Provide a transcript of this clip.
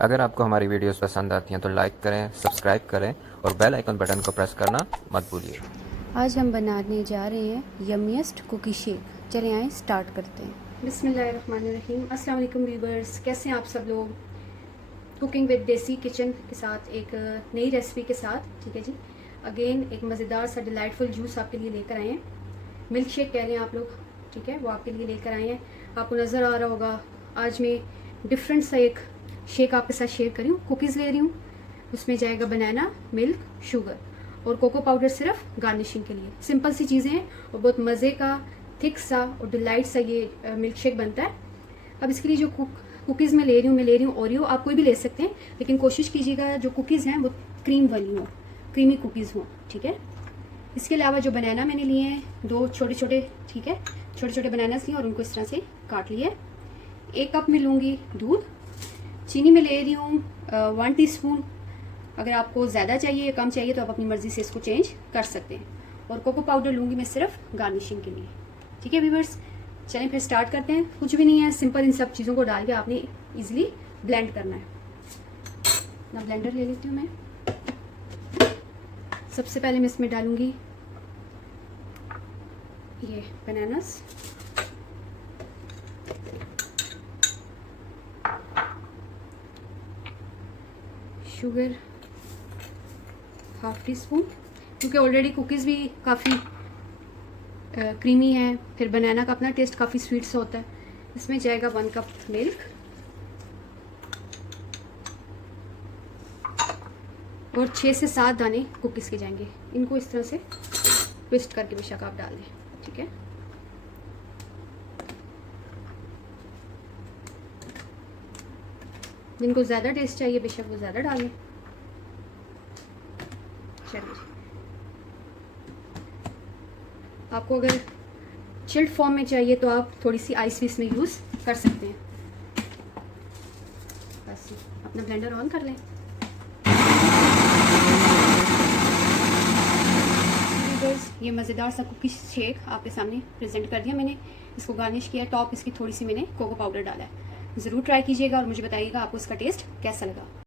अगर आपको हमारी वीडियोस पसंद आती हैं तो लाइक करें, सब्सक्राइब करें और बेल आइकन बटन को प्रेस करना मत भूलिए। आज हम बनाने जा रहे हैं यम्मीएस्ट कुकी शेक। चलें आए स्टार्ट करते हैं। बिस्मिल्लाहिर्रहमानिर्रहीम। अस्सलाम वालेकुम व्यूवर्स, कैसे हैं आप सब लोग। कुकिंग विद देसी किचन के साथ एक नई रेसिपी के साथ, ठीक है जी। अगेन एक मज़ेदार सा डिलाइटफुल जूस आपके लिए लेकर आए हैं। मिल्क शेक कह रहे हैं आप लोग, ठीक है, वो आपके लिए लेकर आए हैं। आपको नज़र आ रहा होगा आज मैं डिफरेंट सा एक शेक आपके साथ शेयर करी हूँ। कुकीज़ ले रही हूँ, उसमें जाएगा बनाना, मिल्क, शुगर और कोको पाउडर सिर्फ गार्निशिंग के लिए। सिंपल सी चीज़ें हैं और बहुत मज़े का थिक सा और डिलाइट सा ये मिल्क शेक बनता है। अब इसके लिए जो कुकीज़ मैं ले रही हूँ ओरियो। आप कोई भी ले सकते हैं, लेकिन कोशिश कीजिएगा जो कुकीज़ हैं वो क्रीम वाली हों, क्रीमी कुकीज़ हों, ठीक है। इसके अलावा जो बनाना मैंने लिए हैं, 2 छोटे छोटे, ठीक है, छोटे छोटे बनानास लिए और उनको इस तरह से काट लिए। 1 कप में लूँगी दूध। चीनी में ले रही हूँ 1 टीस्पून। अगर आपको ज़्यादा चाहिए या कम चाहिए तो आप अपनी मर्ज़ी से इसको चेंज कर सकते हैं। और कोको पाउडर लूँगी मैं सिर्फ गार्निशिंग के लिए, ठीक है व्यूअर्स। चलें फिर स्टार्ट करते हैं। कुछ भी नहीं है, सिंपल इन सब चीज़ों को डाल के आपने इजीली ब्लेंड करना है। ना ब्लेंडर ले लेती हूँ मैं। सबसे पहले मैं इसमें डालूँगी ये बनानास, शुगर 1/2 टीस्पून, क्योंकि ऑलरेडी कुकीज़ भी काफ़ी क्रीमी है, फिर बनाना का अपना टेस्ट काफ़ी स्वीट सा होता है। इसमें जाएगा 1 कप मिल्क और 6 से 7 दाने कुकीज़ के जाएंगे। इनको इस तरह से ट्विस्ट करके बेशक आप डाल दें, ठीक है। जिनको ज़्यादा टेस्ट चाहिए बेशक वो ज़्यादा डालें। चलिए, आपको अगर चिल्ड फॉर्म में चाहिए तो आप थोड़ी सी आइस भी इसमें यूज़ कर सकते हैं। बस अपना ब्लेंडर ऑन कर लें। ये मज़ेदार सा कुकी शेक आपके सामने प्रेजेंट कर दिया मैंने। इसको गार्निश किया, टॉप इसकी थोड़ी सी मैंने कोको पाउडर डाला है। ज़रूर ट्राई कीजिएगा और मुझे बताइएगा आपको इसका टेस्ट कैसा लगा।